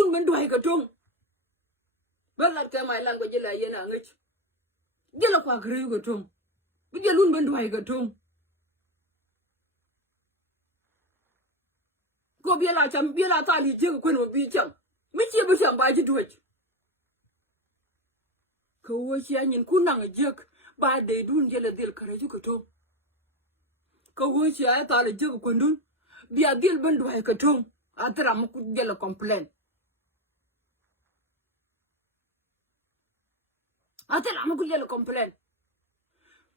luôn bên đuôi cái trung bên lạt cái mày lan của chị là yên à ngay chị là qua cái cái trung bây giờ luôn bên đuôi cái trung có bia là chăm bia là ta đi chơi quên một bia chăm mấy chị bây giờ bài chị đuôi câu chị anh nhìn cún năng giấc bài để đun giờ là điều cái cái trung câu chị ai ta là giấc quên đun bia điều bên đuôi cái trung à tera mà cũng giờ là complain à tera mà cũng giờ là complain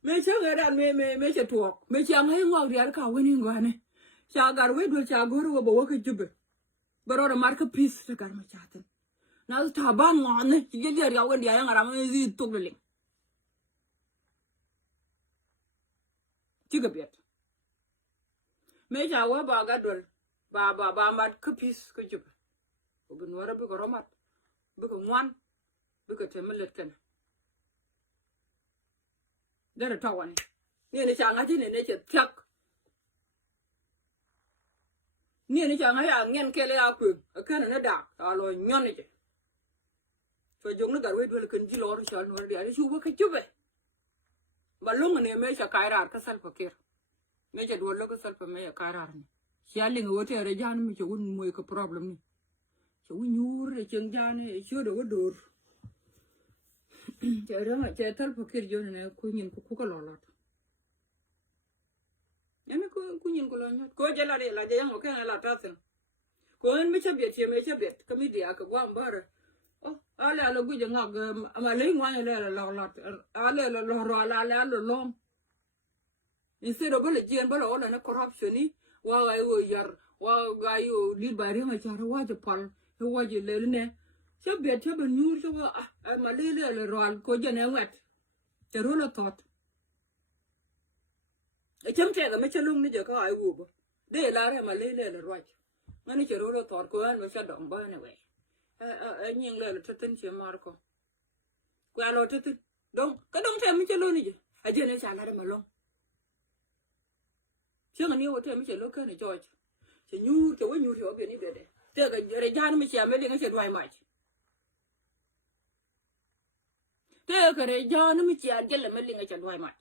mấy cháu người đàn mấy cháu thuộc mấy cháu hay ngồi đi ăn cào với những người này cháu gar với đôi cháu guru bảo cái chụp bảo là mark piece cái gar mà cháu tên nào thà ban ngon này chỉ cái gì cái gì anh làm gì tục lên chỉ cái biết mấy cháu bảo cái đôi bà mark piece cái chụp bên ngoài bị cái romat bị cái ngoan bị cái thêm lết cái đó là thằng này nè cháu ngay thì nè chết thiệt nè cháu ngay nghe cái này áo quần cái này nó đặc alo nhon này chứ cho chúng nó cả với đôi cần chỉ lo rồi cháu nó đi ăn chú cái chú vậy mà lúc này mấy cháu cài ra cái sල් fakir mấy cháu đuổi lo cái sl mấy cài ra này cháu liền ngồi thế rồi gian mấy cháu cũng mua cái problem này cháu nhur rồi chân gian này chưa được đuổi cháu đó mà cháu sl fakir cho nên cô nhìn cô có lo lót em cô nhìn cô lo nhát cô chỉ là để yang cái này là trát sen cô em mấy cháu biết cái mi dia cái quang bao rồi ale là gu jang mà lấy ngoài là lọt ale là lọt là long instead of le jien bala ona na corruption ni wa ga yo yar wa ga yo lead by ri ma char wa je pal wa je le ne che ben nyur che wa ma le roal ko je ne wet te ro la tot e chem te ga me chelung ni je ka ai wu bo de la re ma le roach ngani che ro la tot ko an ma cha dong ba ne we nhưng là thật tin chuyện mà có qua lo thật tin đúng cái đông thêm mới chơi luôn đi à giờ này xả ra mà luôn chứ người yêu thêm mới chơi luôn cái này chơi chỉ nhu kiểu nhu thì ở biển đi để thế cái giờ này ra nó mới xả mới đi cái chơi đoài mày thế cái này ra nó mới xả cái là mới đi cái chơi đoài mày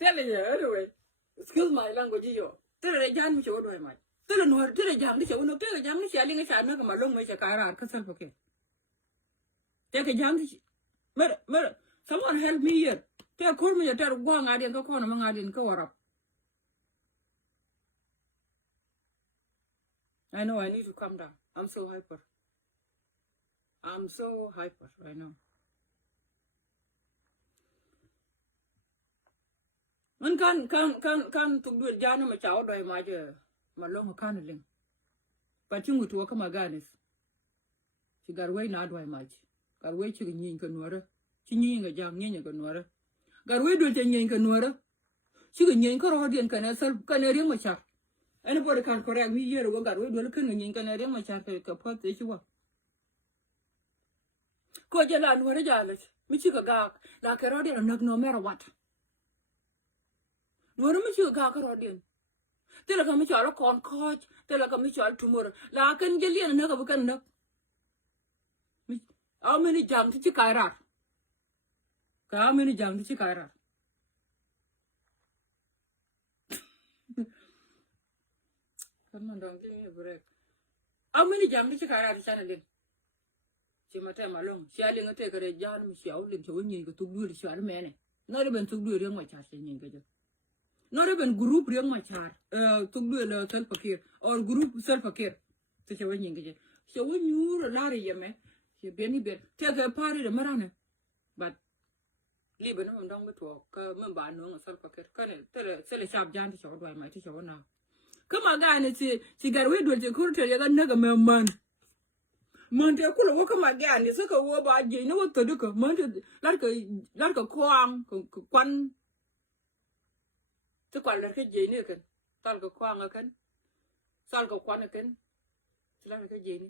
thế là giờ rồi excuse my language yo thế là gian mới chơi đoài mày thế là nó thế là giang đi chơi nó thế là giang nó xả đi cái xả nó cái mà lông mới chơi cái ra cái sao vậy thế cái giang thì mẹ someone help me here thế là khôn mới chơi quăng ngã điện cái con mà ngã điện cái warap I know I need to calm down I'm so hyper right nowมันkan tục đuổi ra nó mà cháu đòi mà giờ mà lo mà kan lên và chung của cái mà ganes chỉ garway na đòi mà garway chỉ nhìn cái nuora chỉ nhìn cái giang nhìn cái nuora garway đuổi chỉ nhìn cái nuora chỉ nhìn cái rồi điện cái này sao cái này riêng mà chả anh bố can correct me here go garway đuổi cái nhìn cái này riêng mà chả cái phát thế chứ cô giờ là nuora giờ là mi chỉ cái gạc là cái rồi điện nó no matter what nuora mi chỉ cái rồi điện thế là kami chọn con coach thế là kami chọn tomorrow là cái gì liền nó có cái nó ao many jam thì chỉ cái ra cả many jam thì chỉ cái ra không mình đang cái break ao many jam thì chỉ cái ra thì sao liền chỉ mà thêm mà luôn xe liền cái cái ra nó xéo liền chỗ nhìn cái tục đuôi xéo mẹ này nó đi bên tục đuôi riêng mà chả sẽ nhìn cái gì nó là bên group riêng mà chả tục đuôi là self fakir or group self fakir thì sẽ nhìn cái gì sẽ nhú rồi la rồi mẹ chỉ biến đi biến theo cái party đó mà ra này but li bên nó đang cái thuộc cái mình bán nó self fakir cái này tức là sẽ là sạp gian thì sẽ đòi mày thì sẽ nào cái mà cái này chỉ cái đuôi chỉ cứ theo cái nó cái mình thì cũng là cái mà cái này sẽ cái bà gì nó có được cái mình thì lát cái khoang cái quan chứ còn là cái gì nữa kìa tao cái khoang ở cái sao cái quan ở cái là cái gì nữa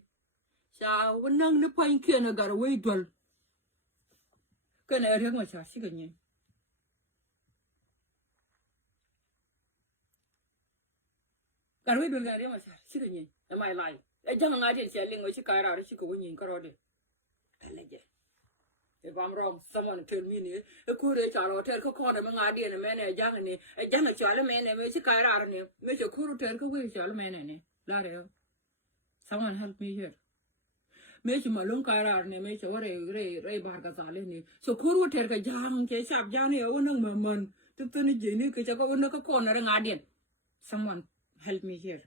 sao vẫn nâng nó quanh kia nó gara quay tuần cái này riêng mà chả xí cái gì Can we do that? I'm saying, am I lying? A young idea selling what you carry out, she could win in Corodi. If I'm wrong, someone tell me, a courage or tell Coconut among idea and a man, a young child man, and make a carry out of him, make a cool tell away, child man, and Lario. Someone help me here. Make him a long carry out and make a ray bargazalini. So cool will take a young case up Johnny, a woman, to turn a genie, because I go on a corner and guardian. Someone help me here.